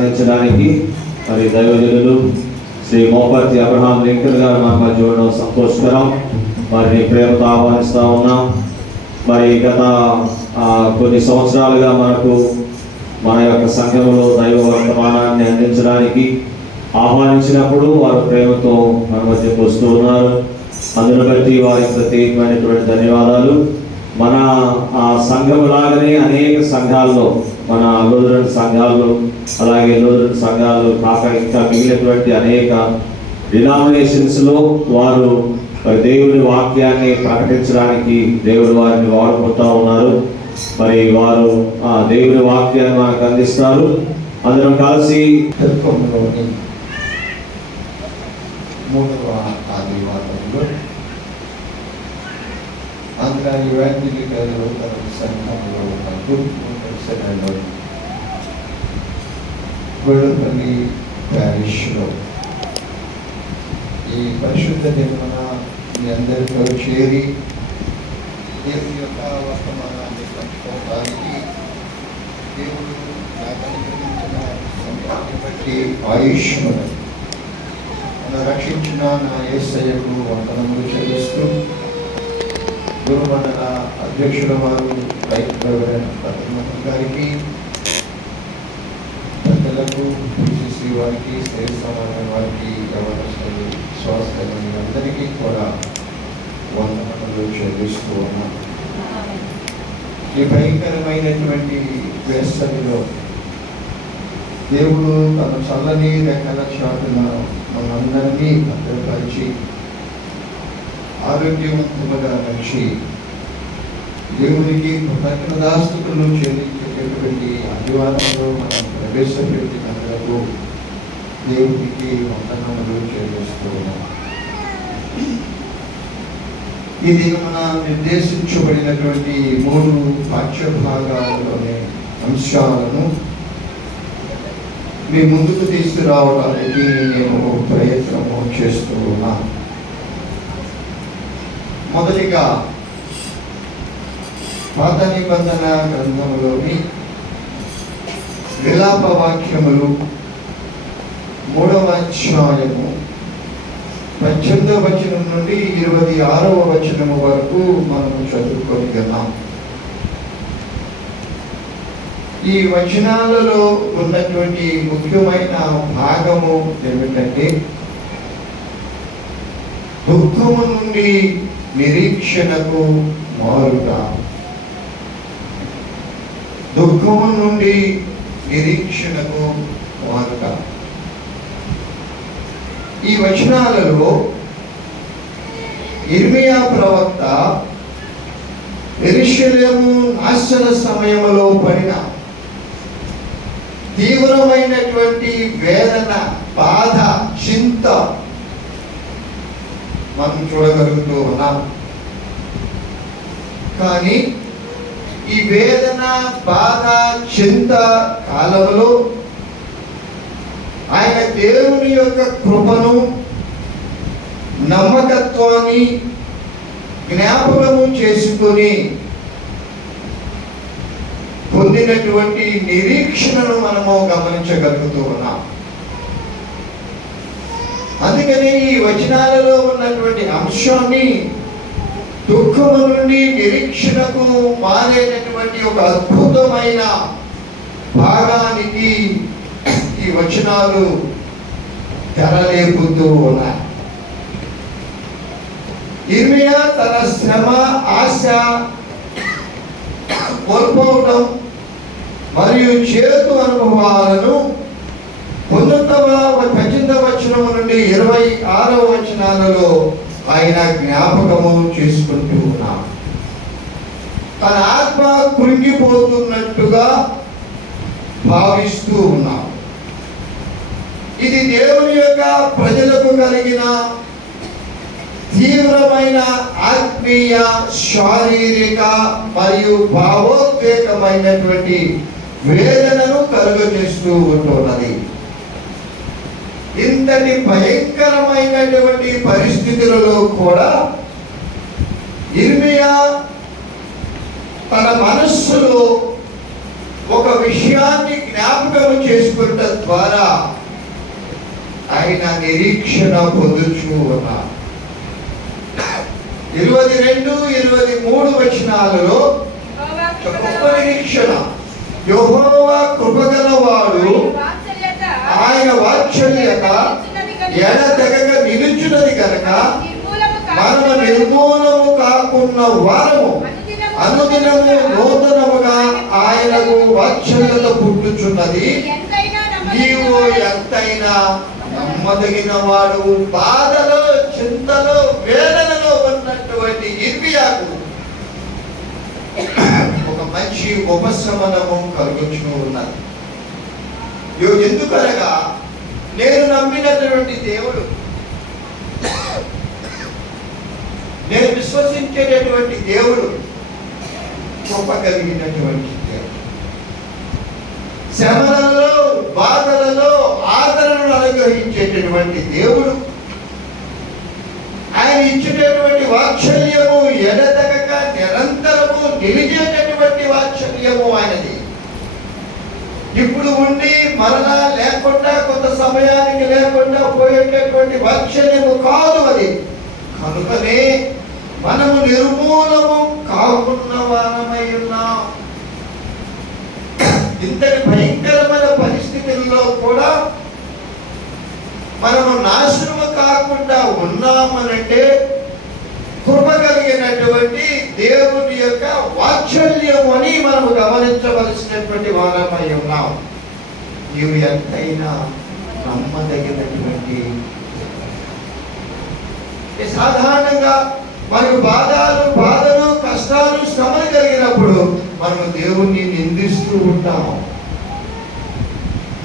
అందించడానికి మరి దైవజనులు శ్రీ మోపర్తి అబ్రహాం లింకన్ గారు మన మధ్య ఉండడం సంతోషకరం. వారిని ప్రేమతో ఆహ్వానిస్తూ ఉన్నాం. మరి గత కొన్ని సంవత్సరాలుగా మనకు మన యొక్క సంఘంలో దైవ వర్తమానాన్ని అందించడానికి ఆహ్వానించినప్పుడు వారు ప్రేమతో మన మధ్యకు వస్తూ ఉన్నారు. అందును బట్టి వారికి ప్రత్యేకమైనటువంటి ధన్యవాదాలు. మన సంఘం లాగానే అనేక సంఘాల్లో, మన లూథరన్ సంఘాలు, అలాగే లూథరన్ సంఘాలు కాక ఇంకా మిగిలినటువంటి అనేక డినామినేషన్స్లో వారు దేవుని వాక్యాన్ని ప్రకటించడానికి దేవుడు వారిని వాడుకుంటూ ఉన్నారు. మరి వారు దేవుని వాక్యాన్ని మనకు అందిస్తారు. అందరం కలిసి మూడవ ఆదివారంలో ఆంధ్ర యువాంజలికల్ సంఘంలో గొడవపల్లి ప్యారిష్లో ఈ పరిశుద్ధ దినమున మీ అందరితో చేరి దేవుని యొక్క వర్తమానాన్ని పంచుకోవడానికి దేవుడు నాకు అనుగ్రహించిన సమయాన్ని బట్టి ఆయుష్ను రక్షించిన నా యేసయ్యకు వందనములు చెల్లిస్తూ గురుమండల అధ్యక్షుల వారు పద్మనాభం గారికి, పెద్దలకు, పిసిసి వారికి, స్టేట్ సమాజం వారికి, యవనస్తులు, స్వాస్థ్యమైన అందరికీ కూడా వందనములు చెల్లిస్తూ ఉన్నాను. ఈ భయంకరమైనటువంటి వేసవిలో దేవుడు తన చల్లని రెక్కల చాటున మనందరినీ భద్రపరిచి ఆరోగ్యవంతులుగా నడిచి దేవునికి కృతజ్ఞతాస్తుతులు చెల్లించేటటువంటి ఆదివారంలో మనం ప్రవేశపెట్టినందుకు దేవునికి వందనములు చెల్లిస్తూ ఉన్నాం. ఇది మన నిర్దేశించబడినటువంటి 3 పాఠ్య భాగాలలోని అంశాలను మీ ముందుకు తీసుకురావడానికి నేను ప్రయత్నము చేస్తూ ఉన్నాను. మొదటిగా పాత నిబంధన గ్రంథంలోని విలాప వాక్యములు 3వ అధ్యాయము 18వ వచనం నుండి 26వ వచనము వరకు మనము చదువుకొని ఉన్నాం. ఈ వచనాలలో ఉన్నటువంటి ముఖ్యమైన భాగము ఏమిటంటే దుఃఖము నుండి నిరీక్షణకు మారుట. దుఃఖము నుండి నిరీక్షణకు మారుట. ఈ వచనాలలో ఇర్మియా ప్రవక్త యెరూషలేము నాశన సమయంలో పడిన తీవ్రమైనటువంటి వేదన, బాధ, చింత మనం చూడగలుగుతూ ఉన్నాం. కానీ ఈ వేదన, బాధ, చింత కాలంలో ఆయన దేవుని యొక్క కృపను, నమ్మకత్వాన్ని జ్ఞాపకము చేసుకొని పొందినటువంటి నిరీక్షణను మనము గమనించగలుగుతూ ఉన్నాం. అందుకని ఈ వచనాలలో ఉన్నటువంటి అంశాన్ని దుఃఖము నుండి నిరీక్షణకు మారేటటువంటి ఒక అద్భుతమైన భాగానికి ఈ వచనాలు తెరలేపుతూ ఉన్నాయి. ఇర్మియా తన శ్రమ, ఆశ కోల్పోవడం మరియు చేతు అనుభవాలను 18వ వచనం నుండి 26వ వచనాలలో ఆయన జ్ఞాపకము చేసుకుంటూ ఉన్నాడు. తన ఆత్మ కృంగిపోతున్నట్టుగా భావిస్తూ ఉన్నాడు. ఇది దేవుని యొక్క ప్రజలకు కలిగిన తీవ్రమైన ఆత్మీయ, శారీరక మరియు భావోద్వేగమైనటువంటి వేదనను కలుగజేస్తూ ఉంటున్నది. ఇంతటి భయంకరమైనటువంటి పరిస్థితులలో కూడా ఇర్మియా తన మనస్సులో ఒక విషయాన్ని జ్ఞాపకం చేసుకున్న ద్వారా ఆయన నిరీక్షణ పొందుచూ ఉన్నారు. 22, 23 వచనాలలో గొప్ప నిరీక్షణ. యెహోవా కృపగలవాడు, ఆయన వాత్సల్యత ఎడతెగక నిలుచున్నది కనుక మనము నిర్మూలము కాకున్న వారము అనుదినము నూతనముగా ఆయనకు వాత్సల్యత పుట్టుచున్నది. నీవు ఎంతైనా నమ్మదగిన వాడు. బాధలో, చింతలో, వేదనలో ఉన్నటువంటి ఇర్మియాకు ఒక మంచి ఉపశమనము కలుగుతూ ఉన్నది. ఎందుకనగా నేను నమ్మినటువంటి దేవుడు, నేను విశ్వసించేటటువంటి దేవుడు కృప కలిగినటువంటి దేవుడు. శ్రమలలో, బాధలలో ఆదరణను అనుగ్రహించేటటువంటి దేవుడు. ఆయన ఇచ్చేటటువంటి వాత్సల్యము ఎడతెగక నిరంతరము నిలిచేటటువంటి వాత్సల్యము ఆయనది. ఇప్పుడు ఉండి మరలా లేకుండా, కొంత సమయానికి లేకుండా పోయేటటువంటి వాత్సల్యము కాదు అది. కనుకనే మనము నిర్మూలము కాకున్న వారమై ఉన్నాం. ఇంతటి భయంకరమైన పరిస్థితుల్లో కూడా మనము నాశనము కాకుండా ఉన్నామనంటే కృప కలిగినటువంటి దేవుని యొక్క వాత్సల్యం అని మనము గమనించవలసినటువంటి వారమై ఉన్నాం. నీవు ఎంతైనా నమ్మదగినటువంటి. సాధారణంగా మనకు బాధలు, కష్టాలు, శ్రమలు కలిగినప్పుడు మనము దేవుణ్ణి నిందిస్తూ ఉంటాము.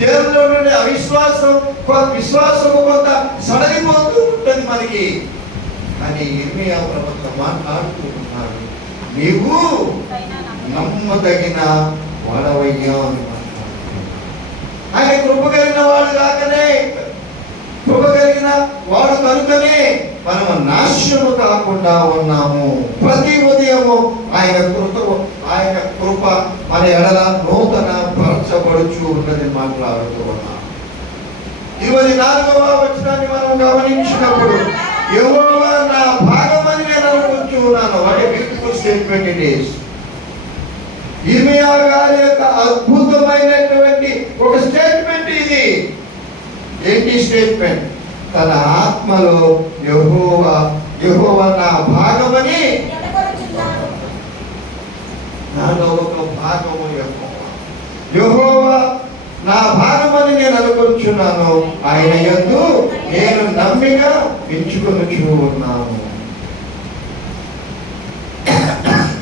దేవునిలో నుండి విశ్వాసము కొంత సడలిపోతూ ఉంటుంది మనకి. కానీ ఇర్మియా ప్రవక్త మాట్లాడుతూ ఉన్నాడు, నీవు నమ్మదగిన వాడవయ్యా అని మాట్లాడుతున్నాడు. ఆయన కృప కలిగిన వాడు కాకనే, కృప కలిగిన వాడు కనుకనే మనము నాశనము కాకుండా ఉన్నాము. ప్రతి ఉదయము ఆయన కృప మన ఎడల నూతన పరచబడుచు ఉన్నది మాట్లాడుతూ ఉన్నాం. 24వ వచనాన్ని మనం గమనించినప్పుడు, యెహోవా నా భాగమని నేను అనుకుంటూ ఉన్నాను. What a beautiful statement it is. ఇర్మియా గారి యొక్క అద్భుతమైనటువంటి ఒక స్టేట్మెంట్ ఇది. ఏంటి స్టేట్మెంట్? తన ఆత్మలో యెహోవా నా భాగమని, నాలో ఒక భాగము యెహోవా నా భాగమని నేను అనుకుంటున్నాను. ఆయన యందు నేను నమ్మిక ఎంచుకొనుచూ ఉన్నాను.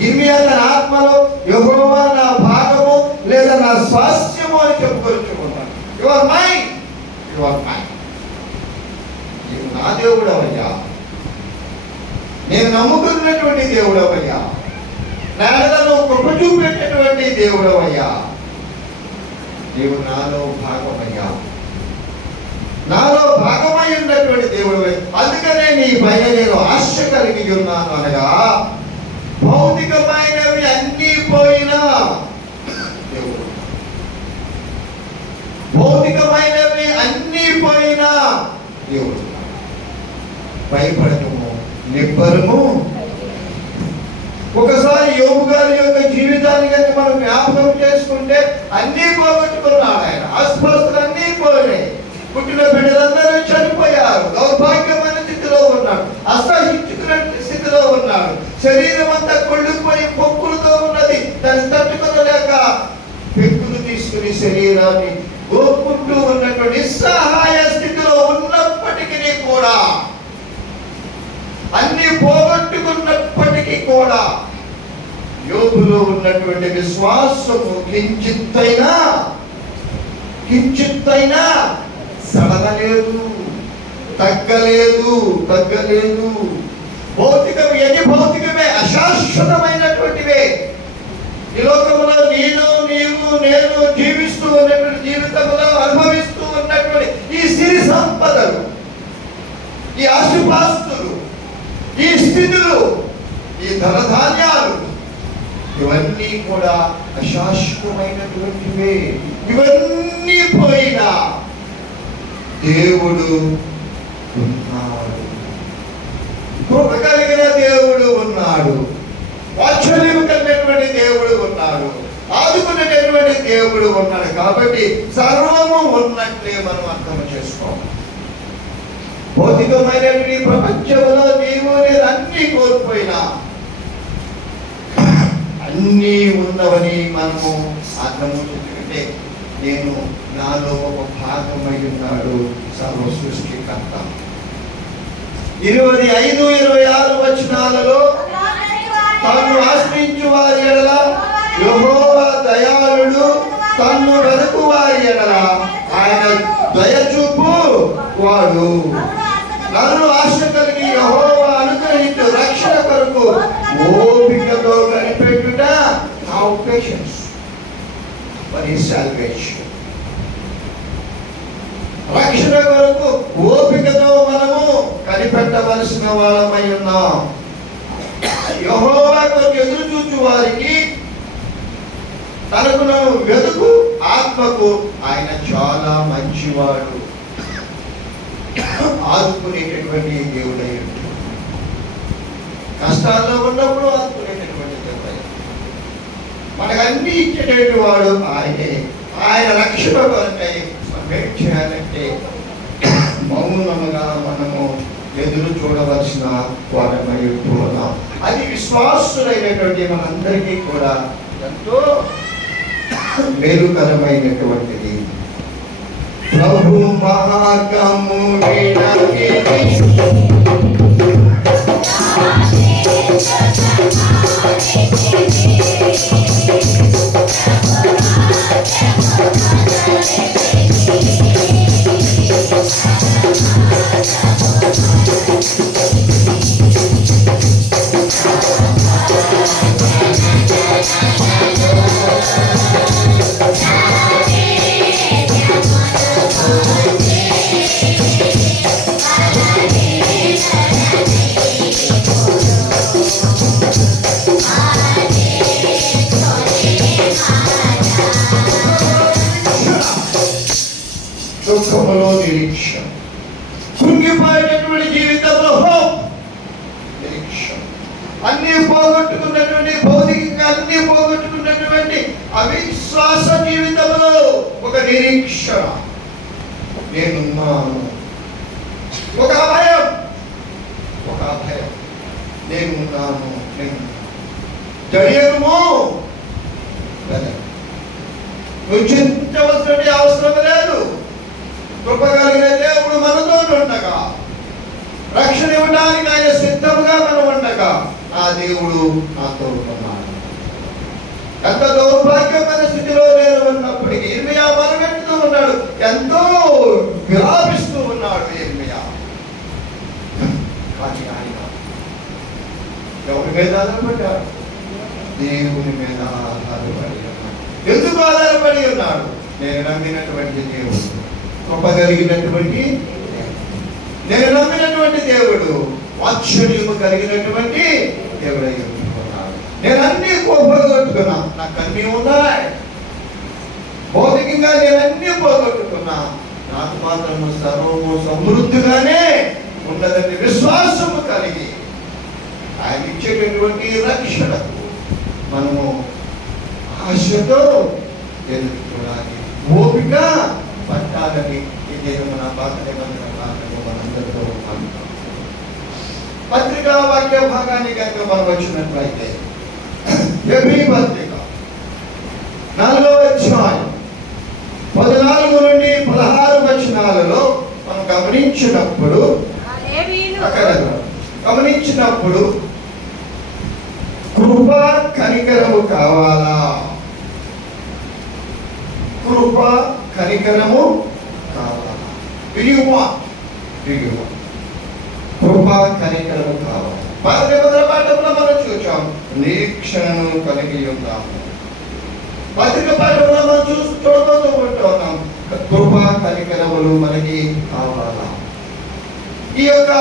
ఇర్మియా తన ఆత్మలో యెహోవా నా భాగము లేదా నా స్వాస్థ్యము అని చెప్పుకొచ్చుకున్నాను. You are mine, you are mine. నీవు నా దేవుడవయ్యా, నేను నమ్ముకున్నటువంటి దేవుడవయ్యా, నాలో కృప చూపేటటువంటి దేవుడవయ్యా, నీవు నాలో భాగమయ్యా, నాలో భాగమై ఉన్నటువంటి దేవుడవయ్యా. అందుకనే నీ పైన నేను ఆశ కలిగి ఉన్నాను. అనగా భౌతికమైనవి అన్నీ పోయినా దేవుడు, భౌతికమైనవి అన్నీ పోయినా దేవుడు. భయపడము, నిబ్బరము. ఒకసారి యోబు గారి యొక్క జీవితాన్ని కనుక మనం జ్ఞాపకం చేసుకుంటే అన్నీ పోగొట్టుకున్నాడు ఆయన. ఆస్తిపాస్తులు అన్నీ పోయినాయి. పుట్టిన బిడ్డలందరూ చనిపోయారు. దౌర్భాగ్యమైన స్థితిలో ఉన్నాడు. అసహించుకున్న స్థితిలో ఉన్నాడు. శరీరం అంతా కొళ్ళిపోయి పొక్కులతో ఉన్నది. దాన్ని తట్టుకోలేక పెక్కులు తీసుకుని శరీరాన్ని గోపుకుంటూ ఉన్నటువంటి నిస్సహాయ స్థితిలో ఉన్నప్పటికీ కూడా, అన్ని పోగొట్టుకున్నప్పటికీ కూడా యోబులో ఉన్నటువంటి విశ్వాసము కించిత్తైనా సడలలేదు, తగ్గలేదు. భౌతికం ఎది భౌతికమే, అశాశ్వతమైనటువంటివే. ఈ లోకంలో నేను జీవిస్తూ ఉన్నటువంటి జీవితంలో అనుభవిస్తూ ఉన్నటువంటి ఈ సిరి సంపదలు, ఈ ఆశుపాస్తులు, ఈ స్థితులు, ఈ ధనధాన్యాలు, ఇవన్నీ కూడా అశాశ్వతమైనటువంటివే. ఇవన్నీ పోయినా దేవుడు ఉన్నాడు. కృప కలిగిన దేవుడు ఉన్నాడు. వాత్సల్యం కలిగినటువంటి దేవుడు ఉన్నాడు. ఆదుకునేటటువంటి దేవుడు ఉన్నాడు. కాబట్టి సర్వము ఉన్నట్లే మనం అర్థం చేసుకోవాలి. భౌతికమైనటువంటి ప్రపంచంలో నీవు నేను అన్ని కోల్పోయినా అన్నీ ఉన్నవని మనము అర్థము చేసుకుంటే నేను నాలో ఒక భాగమై ఉన్నాడు సర్వ సృష్టికర్త. 25-26 వచనాలలో తన్ను ఆశ్రయించు వారి ఎడల యెహోవా దయాళుడు, తన్ను వెతుకు వారి ఎడల ఆయన దయచూపు వాడు. నన్ను ఆశ కలిగి యెహోవా అనుగ్రహించు రక్షణ కొరకు ఓపికతో కనిపెట్టుట పేషెన్స్ ఫర్ హిస్ సాల్వేషన్. రక్షణ కొరకు ఓపికతో మనము కనిపెట్టవలసిన వాళ్ళమై ఉన్నాం. యెహోవా కొరకు ఎదురు చూచు వారికి, తనకు నన్ను వెతుకు ఆత్మకు ఆయన చాలా మంచివాడు, ఆదుకునేటటువంటి దేవుడై ఉంటాడు. కష్టాల్లో ఉన్నప్పుడు ఆదుకునేటటువంటి దేవుడై, మనకు అన్ని ఇచ్చేటటువంటి వాడు ఆయనే. ఆయన రక్షణ కొరకై మనం ఏం చేయాలంటే మౌనముగా మనము ఎదురు చూడవలసిన వారమై ఉంటున్నాం. అది విశ్వాసులైనటువంటి మనందరికీ కూడా ఎంతో మేలుకరమైనటువంటిది. ప్రభు మార్గము దుఃఖములో నిరీక్షణ, కృంగిపోయేటటువంటి జీవితంలో హోప్ నిరీక్షణ, అన్ని పోగొట్టుకున్నటువంటి భౌతికంగా అన్ని పోగొట్టుకున్నటువంటి అవిశ్వాస జీవితంలో ఒక నిరీక్షణ, నేనున్నాను. ఒక అభయం, నేనున్నాను. జడియము నువ్వు చింతవలసిన అవసరం లేదు. కృప కలిగిన దేవుడు మనతో ఉండగా, రక్షణ ఇవ్వడానికి ఆయన సిద్ధంగా మనం ఉండగా, నా దేవుడు నాతో ఉన్నాడు. ఎంత దౌర్భాగ్యమైన స్థితిలో నేను ఉన్నప్పటికీ ఇర్మియా మనమెడుతూ ఉన్నాడు, ఎంతో విలాపిస్తూ ఉన్నాడు ఇర్మియా. కానీ ఆయన ఎవరి మీద ఆధారపడ్డాడు? దేవుని మీద ఆధారపడి ఉన్నాడు. ఎందుకు ఆధారపడి ఉన్నాడు? నేను నమ్మినటువంటి దేవుడు, కృప కలిగినటువంటి, నేను నమ్మినటువంటి దేవుడు, వాత్సల్యము కలిగినటువంటి దేవుడై ఉన్నాడు. నేను అన్ని పోగొట్టుకున్నా, నాకు అన్నీ ఉన్నాయి. భౌతికంగా నేను అన్ని పోగొట్టుకున్నా, నాకు మాత్రము సర్వము సమృద్ధిగానే ఉన్నదని విశ్వాసము కలిగి ఆయన ఇచ్చేటటువంటి రక్షణకు మనము ఆశతో ఎదురు చూడాలి, ఓపిక పట్టాలని. ఇదే మన మనందరితో ఉంటాం. పత్రికా వాక్య భాగాన్ని కనుక మనం వచ్చినట్లయితే ఎబ్రీ పత్రిక 4వ అధ్యాయం 14 నుండి 16 వచనాలలో మనం గమనించినప్పుడు కృప కనికరము కావాలా? కృప కనికరము కావాలా? కృప కనికరము కావాలి. పాఠంలో మనం చూసాం, నిరీక్షణను కలిగి ఉన్నాము. పత్రిక పాఠంలో మనం చూడబోతూ ఉంటున్నాం, కృప కనికరములు మనకి కావాలా? ఈ యొక్క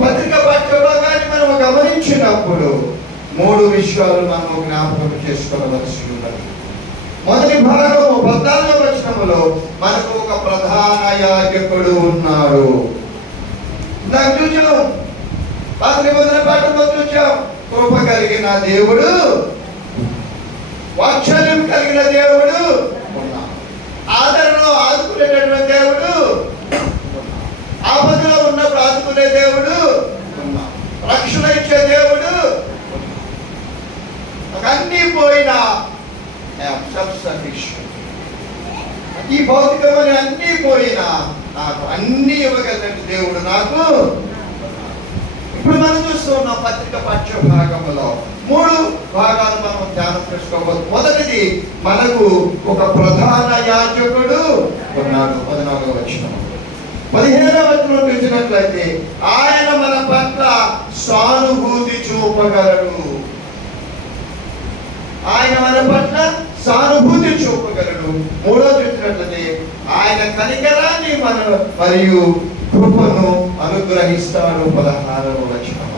పత్రిక పాఠ్య భాగాన్ని మనం గమనించినప్పుడు 3 విషయాలు మనం జ్ఞాపకం చేసుకోవలసి ఉన్నది. మొదటి భాగము 14వ వచనములో మనకు ఒక ప్రధాన యాజకుడు ఉన్నాడు. ఇందాక చూచాం, పాత నిబంధన పాఠంలో చూచాం, కృప కలిగిన దేవుడు, వాత్సల్యం కలిగిన దేవుడు ఉన్నాడు. ఆదరణలో ఆదుకునేటటువంటి దేవుడు, ఆపదలో ఉన్నప్పుడు ఆదుకునే దేవుడు, రక్షణ ఇచ్చే దేవుడు. అన్నీ పోయినా ఈ భౌతికమైన అన్నీ పోయినా నాకు అన్ని ఇవ్వగలిగిన దేవుడు నాకు. ఇప్పుడు మనం చూస్తూ ఉన్నాం పత్రిక పాఠ్య భాగంలో 3 భాగాలు మనం ధ్యానం చేసుకోవచ్చు. మొదటిది, మనకు ఒక ప్రధాన యాజకుడు ఉన్నాడు. 14వ వచనం. 15వ వచనం చూసినట్లయితే, ఆయన మన పట్ల సానుభూతి చూపగలడు. ఆయన మన పట్ల సానుభూతి చూపగలడు. 3వ చూసినట్లయితే, ఆయన కనికరాన్ని మరియు కృపను అనుగ్రహిస్తాడు. 16వ వచనం.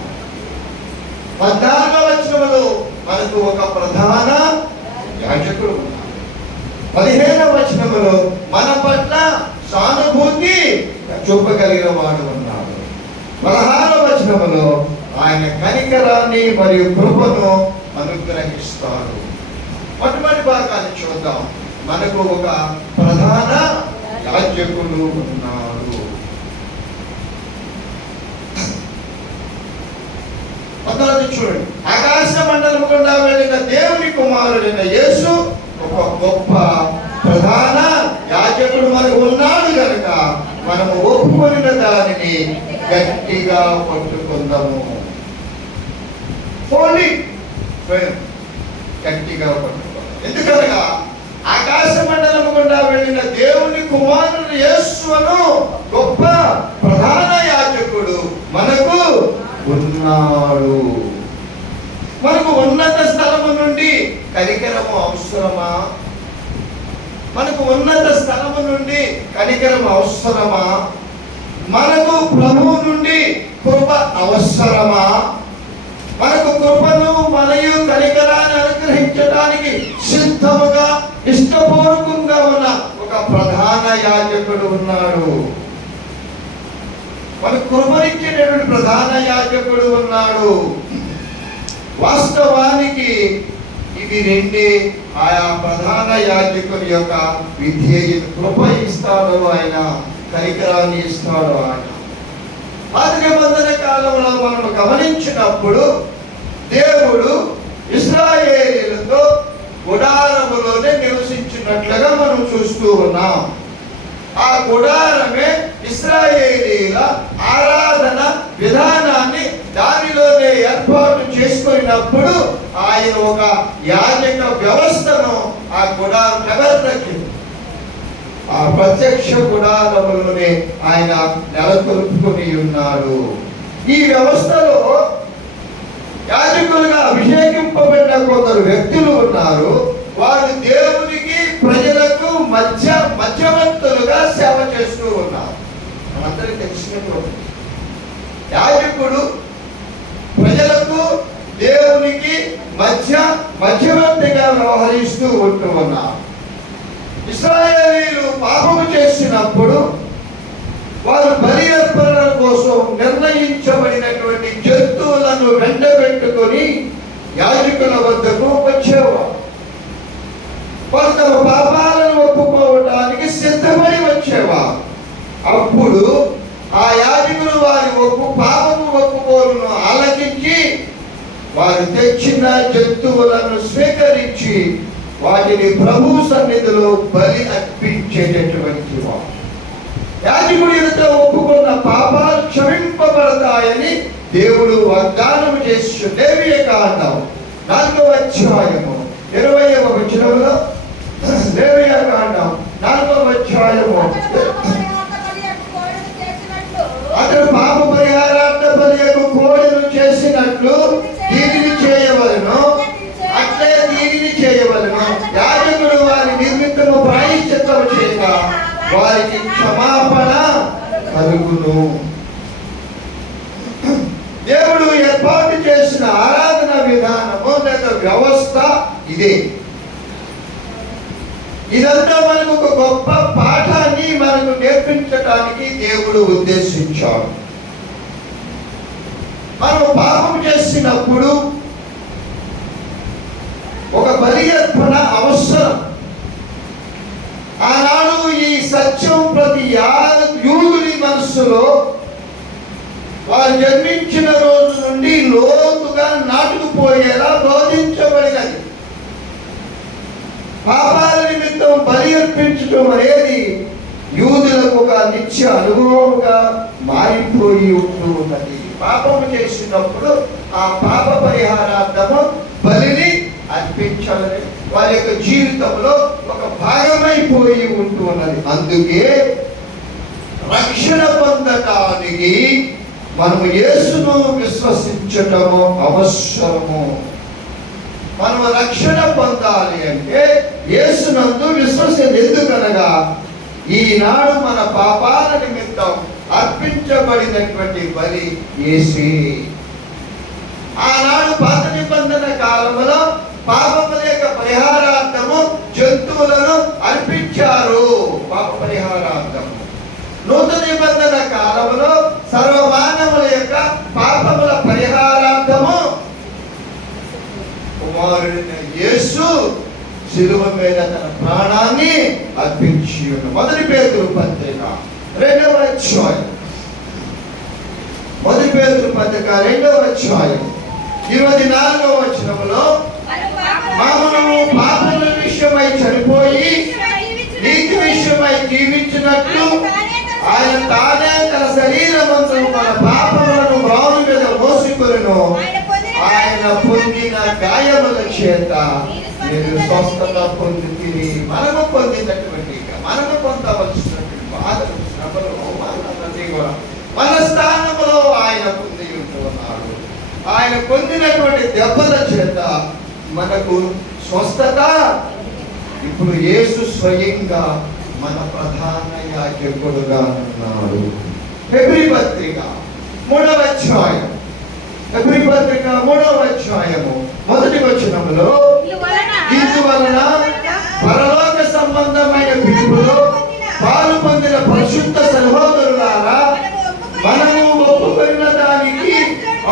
14వ వచనంలో మనకు ఒక ప్రధాన యాజకుడు ఉన్నాడు. 15వ వచనంలో మన పట్ల సానుభూతి చూపగలిగిన వాడు ఉన్నాడు. 16వ వచనంలో ఆయన కనికరాన్ని మరియు కృపను అనుగ్రహిస్తాడు. మొట్టమొదటి భాగాన్ని చూద్దాం. మనకు ఒక ప్రధాన యాజకుడు ఉన్నాడు. చూడండి, ఆకాశ మండలం గుండా వెళ్ళిన దేవుని కుమారుడైన యేసు ఒక గొప్ప ప్రధాన యాజకుడు మనకు ఉన్నాడు కనుక మనము ఒప్పుకొనిన దానిని గట్టిగా పట్టుకుందాము. గట్టిగా పట్టుకుందాం. ఎందుకనగా ఆకాశ మండలం గుండా వెళ్ళిన దేవుని కుమారుడు యేసును గొప్ప ప్రధాన యాజకుడు మనకు ఉన్నాడు. మనకు ఉన్నత స్థలము నుండి కనికరము అవసరమా? మనకు ఉన్నత స్థలము నుండి కనికరము అవసరమా? మనకు ప్రభువు నుండి కృప అవసరమా? మనకు కృపను మరియు కనికరాన్ని అనుగ్రహించడానికి సిద్ధముగా ఇష్టపూర్వకంగా ఉన్న ఒక ప్రధాన యాజకుడు ఉన్నాడు. మనకు కృపనిచ్చేటటువంటి ప్రధాన యాజకుడు ఉన్నాడు. వాస్తవానికి ఇవి రెండే ఆయా ప్రధాన యాజకుని యొక్క విధేయత. కృప ఇస్తాడు ఆయన, కనికరాన్ని ఇస్తాడు ఆయన. పాత నిబంధన కాలంలో మనం గమనించినప్పుడు దేవుడు ఇశ్రాయేలీయులతో గుడారములోనే నివసించినట్లుగా మనం చూస్తూ ఉన్నాం. ఆ గుడారమే ఇశ్రాయేలీయుల ఆరాధన విధానాన్ని దానిలోనే ఏర్పాటు చేసుకున్నప్పుడు ఆయన ఒక యాజక వ్యవస్థను ఆ గుడారం నెలకొల్పింది. ఆ ప్రత్యక్ష గుడారములోనే ఆయన నెలకొల్పుకొని ఉన్నాడు. ఈ వ్యవస్థలో యాజకులుగా అభిషేకింపబడిన కొందరు వ్యక్తులు ఉన్నారు. వారు దేవునికి ప్రజలకు మధ్యవర్తులుగా సేవ చేస్తూ ఉన్నారు. మనందరికీ తెలిసినటువంటి యాజకుడు ప్రజలకు దేవునికి మధ్యవర్తిగా వ్యవహరిస్తూ ఉంటూ ఉన్నారు. ఇశ్రాయేలీయులు పాపము చేసినప్పుడు వారు బలి అర్పణల కోసం నిర్ణయించబడినటువంటి జంతువులను వెంటబెట్టుకొని యాజకుల వద్దకు వచ్చేవారు. వారు తమ పాపాలను ఒప్పుకోవడానికి సిద్ధపడి వచ్చేవారు. అప్పుడు ఆ యాజకులు వారి పాపము ఒప్పుకోరును ఆలకించి వారు తెచ్చిన జంతువులను స్వీకరించి వాటిని ప్రభు సన్నిధిలో బలి అర్పించేటటువంటి వారు. యాజకుడు ఎదుట ఒప్పుకున్న పాపాలు క్షమింపబడతాయని దేవుడు వాగ్దానం చేసి లేవియ కాండం 4వ అధ్యాయము 20వ వచనంలో, లేవియ కాండం 4వ అధ్యాయము, అతడు పాప పరిహారార్థ బలియకు కోడెను చేసినట్లు దీనిని చేయవలెను, అట్లే దీనిని చేయవలెను. యాజకుడు వారి నిమిత్తము ప్రాయశ్చిత్తము చేయక వారికి క్షమాపణ కలుగును. దేవుడు ఏర్పాటు చేసిన ఆరాధన విధానము లేదా వ్యవస్థ ఇదే. ఇదంతా మనకు ఒక గొప్ప పాఠాన్ని మనకు నేర్పించడానికి దేవుడు ఉద్దేశించాడు. మనం పాపం చేసినప్పుడు ఒక బలి అర్పణ అవసరం. ఆనాడు ఈ సత్యం ప్రతి యూదుని మనస్సులో వారు జన్మించిన రోజు నుండి లోతుగా నాటుకుపోయేలా బోధించబడినది. పాపాల నిమిత్తం బలి అర్పించడం అనేది యూదులకు ఒక నిత్య అనుభవంగా మారిపోయి ఉంటూ ఉన్నది. పాపం చేసినప్పుడు ఆ పాప పరిహారార్థము బలిని అర్పించాలని వారి యొక్క జీవితంలో ఒక భాగమైపోయి ఉంటూ ఉన్నది. అందుకే రక్షణ పొందటానికి మనము యేసును విశ్వసించటము అవసరము. మనము రక్షణ పొందాలి అంటే యేసునందు విశ్వసించ. ఎందుకనగా ఈనాడు మన పాపాల నిమిత్తం అర్పించబడినటువంటి బలి యేసే. ఆనాడు పాత నిబంధన కాలంలో పాపముల యొక్క పరిహారార్థము జంతువులను అర్పించారు, పాప పరిహారార్థము. నూతన నిబంధన కాలంలో సర్వమానవుల యొక్క పాపముల పరిహారార్థము కుమారుడైన యేసు శిలువ మీద తన ప్రాణాన్ని అర్పించి ఉన్నాడు. మొదటి పేతురు పత్రిక 2వ అధ్యాయం, మొదటి పేతురు పత్రిక 2వ అధ్యాయం 24వ వచనములో మనము పాపముల విషయమై చనిపోయి నీతి విషయమై జీవించినట్లు ఆయన తానే తన శరీరమంతా మన పాపములను రాజు మీద మోసుకొనెను. ఆయన పొందిన గాయముల చేత మీరు స్వస్థత పొందితిరి. మనము పొందినటువంటి, మనము పొందవలసినటువంటి బాధలు, శ్రమలు, అవమానాలన్నీ కూడా మన స్థానంలో ఆయన పొంది ఉంటున్నాడు. ఆయన పొందినటువంటి దెబ్బల చేత మనకు స్వస్థత. ఇప్పుడు యేసు స్వయంగా మన ప్రధాన యాజకుడుగా ఉన్నాడు. హెబ్రీ పత్రిక 3వ అధ్యాయం, హెబ్రీ పత్రిక 3వ అధ్యాయము 1వ వచనములో ఇందువలన పరలోక సంబంధమైన పిలుపులో పాలు పొందిన పరిశుద్ధ సహోదరులారా, మనము ఒప్పుకొన్న దానికి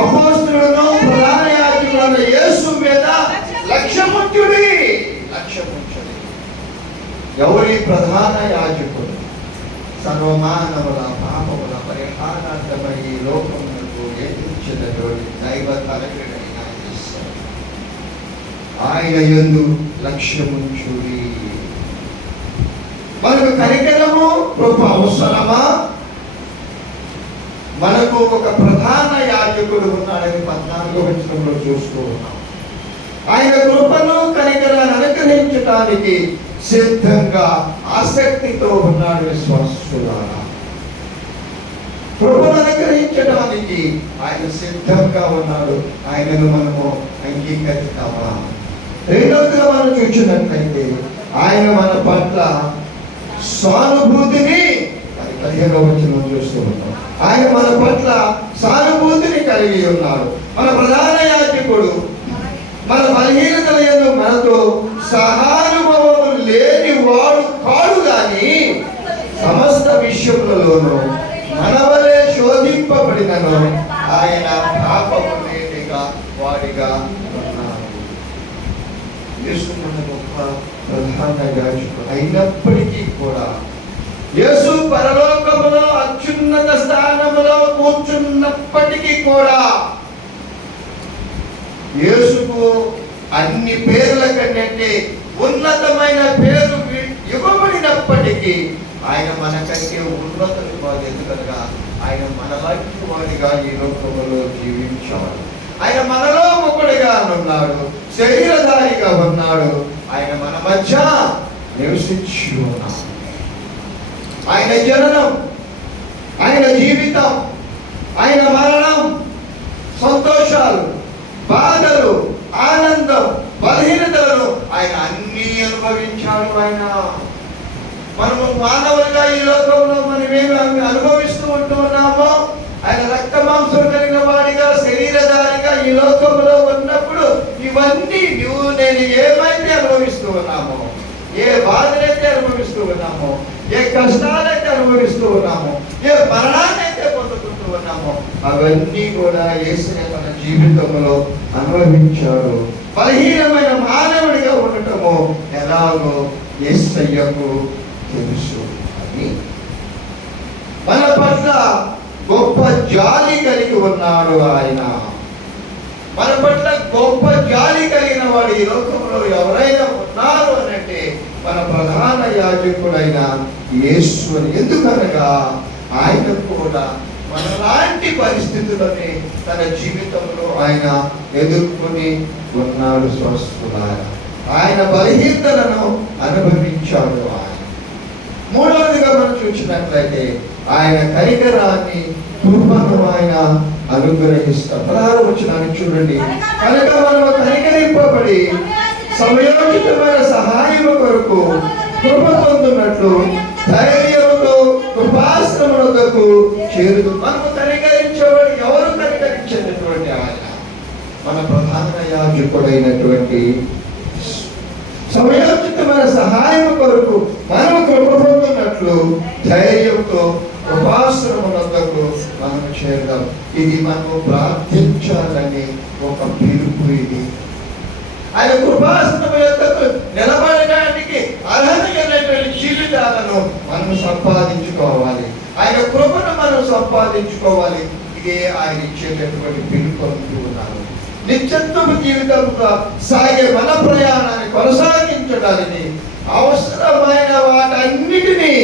అపోస్తలులను ప్రధాన యాజకులైన యేసు మీద లక్ష్యముంచుడి. ఎవరి ప్రధాన యాజకుడు? సర్వమానవుల పాపముల పరిహారార్థమై ఈ లోకములకు ఎదిరించినటువంటి దైవ తలకుడైన యేసు. ఆయన యందు లక్ష్యముంచుడి. మనకు కనికరము కృప అవసరమా? మనకు ఒక ప్రధాన యాజకుడు ఉన్నాడని 14వ వచనంలో చూస్తూ ఉన్నాం. ఆయన కృపను కనికరాన్ని అనుగ్రహించడానికి సిద్ధంగా ఆసక్తితో ఉన్నాడు విశ్వాసులారా. కృపను అనుగ్రహించడానికి ఆయన సిద్ధంగా ఉన్నాడు. ఆయనను మనము అంగీకరిస్తామా? రెండవదిగా మనం చూసినట్లయితే ఆయన మన పట్ల సానుభూతిని, 15వ వచనం చూస్తూ ఉన్నాం. ఆయన మన పట్ల సానుభూతిని కలిగి ఉన్నాడు. మన ప్రధాన యాజకుడు మన బలహీనతల యందు మనతో సహానుభవం లేని వాడు కాడు గాని సమస్త విషయములలోనూ మన వలె శోధింపబడినను ఆయన పాపము లేనిగా వాడిగా ఉన్నాడు. యేసు మన గొప్ప ప్రధాన యాజకుడు అయినప్పటికీ కూడా యేసు పరలోకములో అత్యున్నత స్థానములో కూర్చున్నప్పటికీ కూడా యేసుకు అన్ని పేర్ల కంటే ఉన్నతమైన పేరు ఇవ్వబడినప్పటికీ ఆయన మనకంటే ఉన్నతుడు కాదు. ఎందుకనగా ఆయన మనలాంటి వాడిగా ఈ లోకంలో జీవించాడు. ఆయన మనలో ఒకడిగా ఉన్నాడు, శరీరధారిగా ఉన్నాడు. ఆయన మన మధ్య నివసించి ఉన్నాడు. ఆయన జననం, ఆయన జీవితం, ఆయన మరణం, సంతోషాలు, బాధలు, ఆనందం, బలహీనతలను ఆయన అన్ని అనుభవించాడు. ఆయన మనము మానవులుగా ఈ లోకంలో మనమేమి అనుభవిస్తూ ఉంటూ ఉన్నామో ఆయన రక్త మాంసం కలిగిన వాడిగా శరీరధారిగా ఈ లోకంలో ఉన్నప్పుడు అవన్నీ కూడా యేసయ్య తన జీవితంలో అనుభవించాడు. బలహీనమైన మానవుడిగా ఉండటము ఎలాగో యేసయ్యకు తెలుసు. అని మన పట్ల గొప్ప జాలి కలిగి ఉన్నాడు ఆయన. మన పట్ల గొప్ప జాలి కలిగిన వాడు ఈ లోకంలో ఎవరైనా ఉన్నారు అనంటే మన ప్రధాన యాజకుడైన యేసు అని. ఎందుకనగా ఆయన కూడా మనలాంటి పరిస్థితులని తన జీవితంలో ఆయన ఎదుర్కొని ఉన్నాడు. స్వస్థులారా, ఆయన బలహీనతలను అనుభవించాడు. ఆయన మూడవదిగా మనం చూసినట్లయితే ఆయన కనికరాన్ని, కృపను ఆయన అనుగ్రహిస్తాడు. 16వ వచనాన్ని చూడండి. కనుక మనము కనికరింపబడి సమయోచితమైన సహాయము కొరకు కృప పొందునట్లు ధైర్యంతో కృపాశ్రమకు చేరుదు. మనము కనికరించబడి ఎవరు కనికరించినటువంటి ఆయన మన ప్రధాన యాజకుడైనటువంటి సమయోచితమైన సహాయం కొరకు మనము కృప పొందునట్లు ధైర్యంతో కృపాశ్రమకు మనము చేరుదాం. ఇది మనము ప్రార్థించాలని ఒక పిలుపు. ఇది ఆయన కృపాశ్రమం యొద్దకు నిలబడడానికి అర్హత కలిగినటువంటి జీవితాలను మనం సంపాదించుకోవాలి. ఆయన కృపను మనం సంపాదించుకోవాలి. ఇదే ఆయన ఇచ్చేటటువంటి పిలుపు అంటూ ఉన్నారు. నిత్యత్వ జీవితంలో సాగే మన ప్రయాణాన్ని కొనసాగించడానికి అవసరమైన వాటన్నిటినీ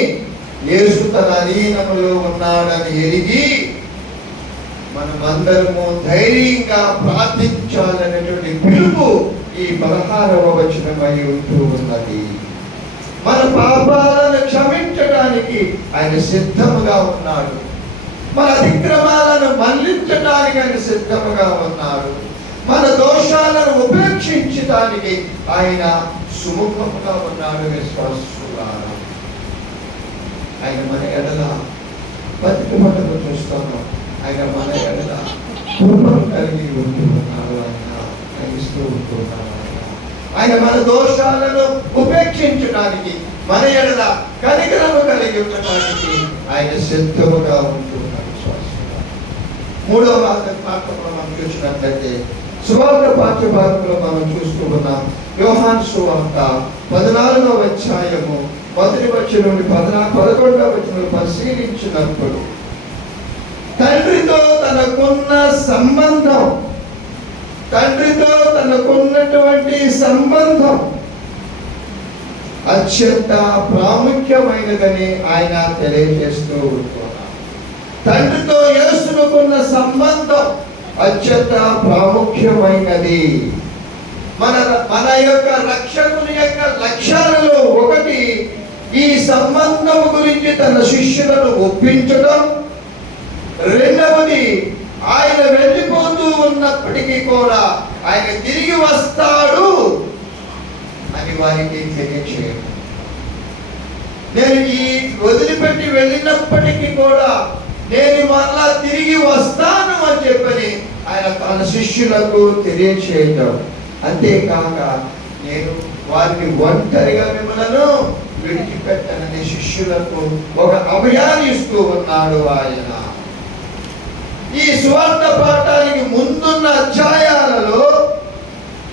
యేసు తన అధీనములో ఉన్నాడని ఎరిగి మనమందరము ధైర్యంగా ప్రార్థించాలనేటువంటి పిలుపు ఈ 16వ వచనమై ఉంటూ ఉన్నది. మన పాపాలను క్షమించడానికి ఆయన సిద్ధముగా ఉన్నాడు. మన అతిక్రమాలను మళ్లించడానికి ఆయన సిద్ధముగా ఉన్నాడు. మన దోషాలను ఉపేక్షించడానికి ఆయన సుముఖముగా ఉన్నాడు. విశ్వాసులారా, ఆయన మన ఎడల బతికిబట్టలు చూస్తాము. ఆయన మన ఎడల కృపను కలిగి ఉంటూ ఉన్నాడు. ఆయన ఇస్తూ ఉంటున్నాడు. ఆయన మన దోషాలను ఉపేక్షించడానికి, మన ఎడల కనికరము కలిగి ఉండటానికి ఆయన సిద్ధముగా ఉంటున్నాడు. మూడవ పాఠంలో మనం చూసినట్లయితే సువార్త పాఠ్యభాగంలో మనం చూస్తూ ఉన్నాం. యోహాను సువార్త 14వ అధ్యాయము 1వ వచనం నుండి 11వ వచనం పరిశీలించినప్పుడు తండ్రితో తనకున్న సంబంధం, తండ్రితో తనకున్నటువంటి సంబంధం అత్యంత ప్రాముఖ్యమైనదని ఆయన తెలియజేస్తూ ఉంటున్నారు. తండ్రితో యేసుకున్న సంబంధం అత్యంత ప్రాముఖ్యమైనది. మన యొక్క రక్షకుని యొక్క లక్ష్యాలలో ఒకటి ఈ సంబంధం గురించి తన శిష్యులను ఒప్పించడం. రెండవది, ఆయన వెళ్ళిపోతూ ఉన్నప్పటికీ కూడా ఆయన తిరిగి వస్తాడు అని వారికి తెలియచేయడం. నేను ఈ వదిలిపెట్టి వెళ్ళినప్పటికీ కూడా నేను మరలా తిరిగి వస్తాను అని చెప్పని ఆయన తన శిష్యులకు తెలియచేయడం. అంతేకాక నేను వారిని ఒంటరిగా మిమ్మలను విడిచిపెట్టనని శిష్యులకు ఒక అభయాన్ని ఇస్తూ ఉన్నాడు ఆయన. ఈ సువార్త పాఠానికి ముందున్న అధ్యాయాలలో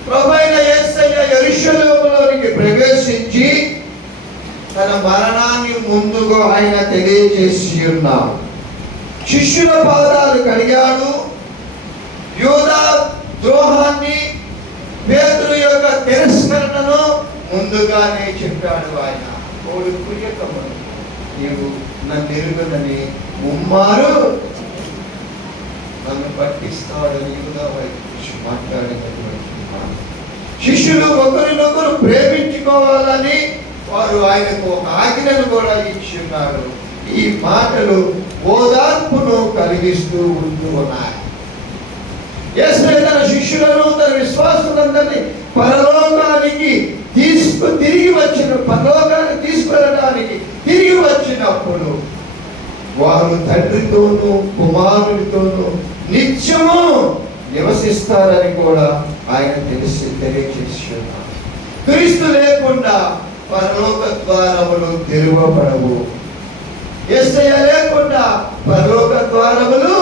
ప్రభువైన యేసయ్య యెరూషలేములోనికి ప్రవేశించి తన మరణాన్ని ముందుగా ఆయన తెలియజేసి ఉన్నాడు. శిష్యుల పాదాలు కడిగాడు. యూదా ద్రోహాన్ని, పేతురు యొక్క తిరస్కరణను ముందుగానే చెప్పాడు. ఆయన ఓడి కుయ్యకమును నీవు నన్ను ఎరుగనని ముమ్మారు నన్ను పట్టిస్తాడని యూదా వైపు మాట్లాడినటువంటి శిష్యులు ఒకరినొకరు ప్రేమించుకోవాలని వారు ఆయనకు ఒక ఆజ్ఞను కూడా ఇచ్చి ఉన్నారు. ఈ మాటలు ఓదార్పును కలిగిస్తూ ఉంటూ ఉన్నాయి. యేసయ్య తన శిష్యులను, తన విశ్వాసులందరినీ పరలోకానికి పరలోకానికి తీసుకెళ్ళడానికి తిరిగి వచ్చినప్పుడు వారు తండ్రితోనూ కుమారుడితోనూ నిత్యము నివసిస్తారని కూడా ఆయన తెలియజేసి ఉన్నారు. క్రీస్తు లేకుండా పరలోక ద్వారములు తెరవబడవు. యేసయ్య లేకుండా పరలోక ద్వారములు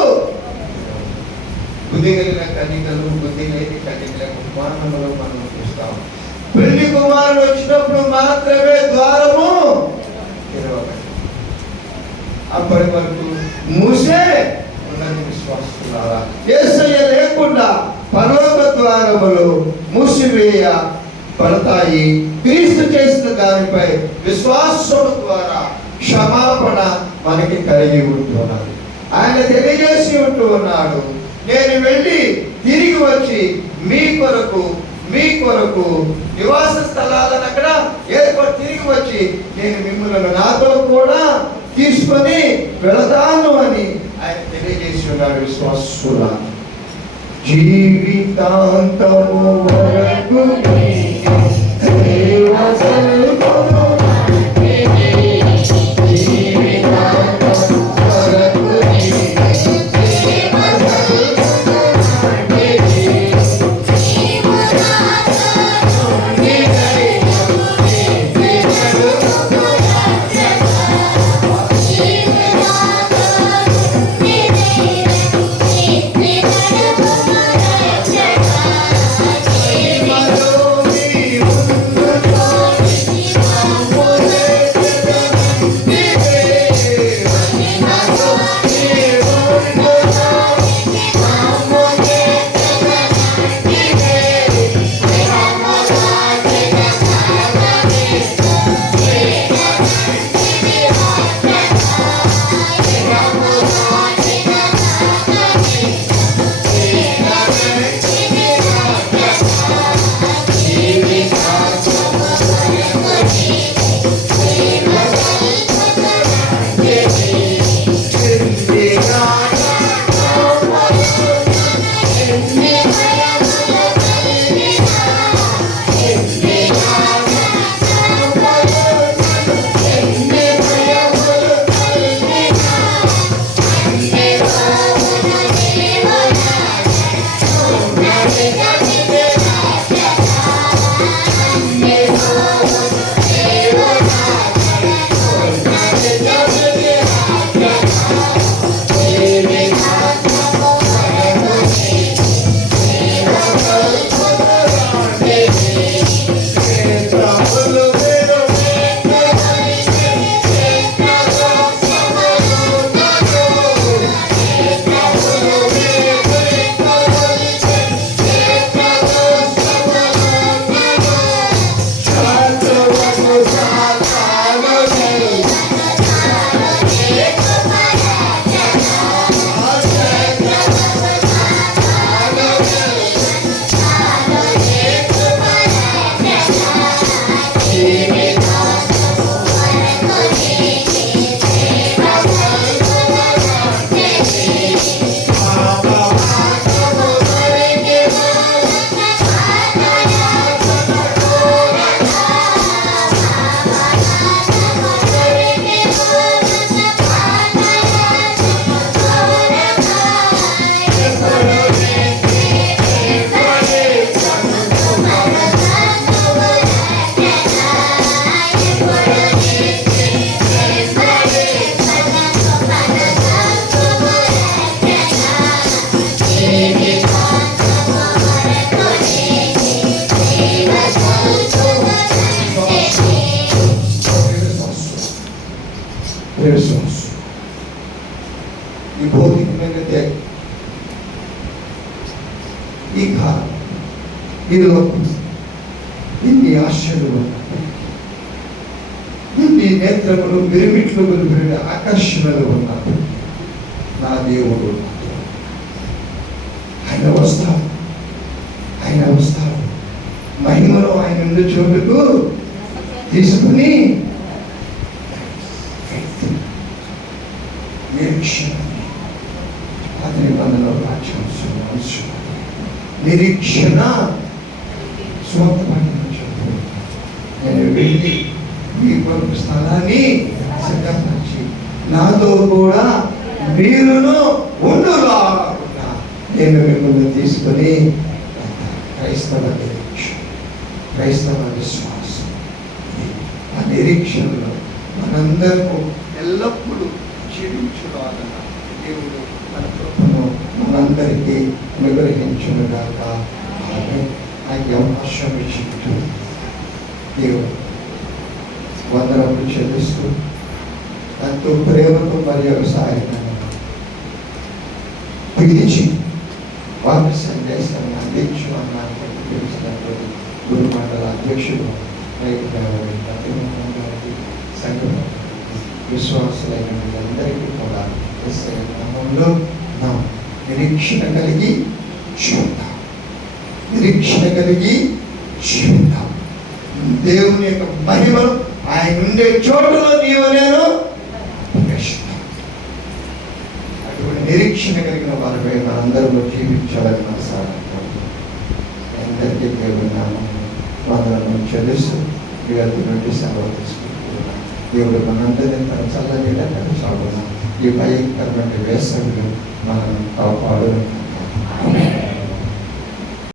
బుద్ధి కలిగిన కన్యకలు, బుద్ధి లేని కన్యకలకు ఉపమానములు మనం చూస్తాం. పెళ్లి కుమారుడు వచ్చినప్పుడు మాత్రమే ద్వారము తెరవబడింది. అప్పటి వరకు మూసే ఉన్నది. విశ్వాసులారా, యేసయ్య లేకుండా పరలోక ద్వారములు మూసివేయబడతాయి. క్రీస్తు చేసిన దానిపై విశ్వాసము ద్వారా క్షమాపణ మనకి కలిగి ఉంటున్నది. ఆయన తెలియజేసి ఉంటూ ఉన్నాడు, నేను వెళ్ళి తిరిగి వచ్చి మీ కొరకు నివాస స్థలాలను అక్కడ ఏర్పాటు తిరిగి వచ్చి నేను మిమ్మల్ని నాతో కూడా తీసుకొని వెళతాను అని ఆయన తెలియజేసి ఉన్నాడు. విశ్వాసులా, జీవితాంతము వరకు ఈ భౌతికమైన త్యాగం, ఈ కాలం, ఈ లోకం, ఇన్ని ఆశలు, ఇన్ని నేత్రములు, మిరుమిట్లు వెలువడిన ఆకర్షణలు ఉన్నారు. నా దేవుడు ఆయన వస్తారు మహిమలో ఆయన నుండి చోటుకు తీసుకుని నిరీక్షణ, అతని బంధంలో రాజ్యం నిరీక్షణ స్వంతమైన చెప్పు. నేను వెళ్ళి మీ కొరకు స్థలాన్ని సిద్ధపరిచి నాతో కూడా మీరును ఉండులాగున నేను మిమ్మల్ని తీసుకొని క్రైస్తవ నిరీక్షణ, క్రైస్తవ విశ్వాసం, ఆ నిరీక్షణలో మనందరూ ఎల్లప్పుడూ జీవించులాగా దేవుడు మన కృపను మనందరికీ అనుగ్రహించునుగాక. ఆమేన్. నాకు అవకాశం ఇచ్చింది దేవుడు వందనములు చెల్లిస్తూ ఎంతో ప్రేమతో మరియు సాయంగా పిలిచి వారి సందేశాన్ని అందించమన్నాను పిలిచినటువంటి గురు మండల అధ్యక్షుడు సంఘం విశ్వాసులైన వీళ్ళందరికీ కూడా యేసయ్య నామములో నా నిరీక్షణ కలిగి జీవితం, నిరీక్షణ కలిగి జీవితం. దేవుని యొక్క మహిమను ఆయన ఉండే చోటులో నీవు నేను ప్రవేశిస్తాం. అటువంటి నిరీక్షణ కలిగిన వారిపై మనందరూ జీవించాలని నా సాధన అందరికీ దేవుని నామములో వందనములు చెల్లిస్తూ వీరి నుండి సెలవు తీసుకుంటున్నాను. దేవుడు మనందరినీ తన చల్లని సాగున ఈ భయంకరమైన వేసవిలో మనం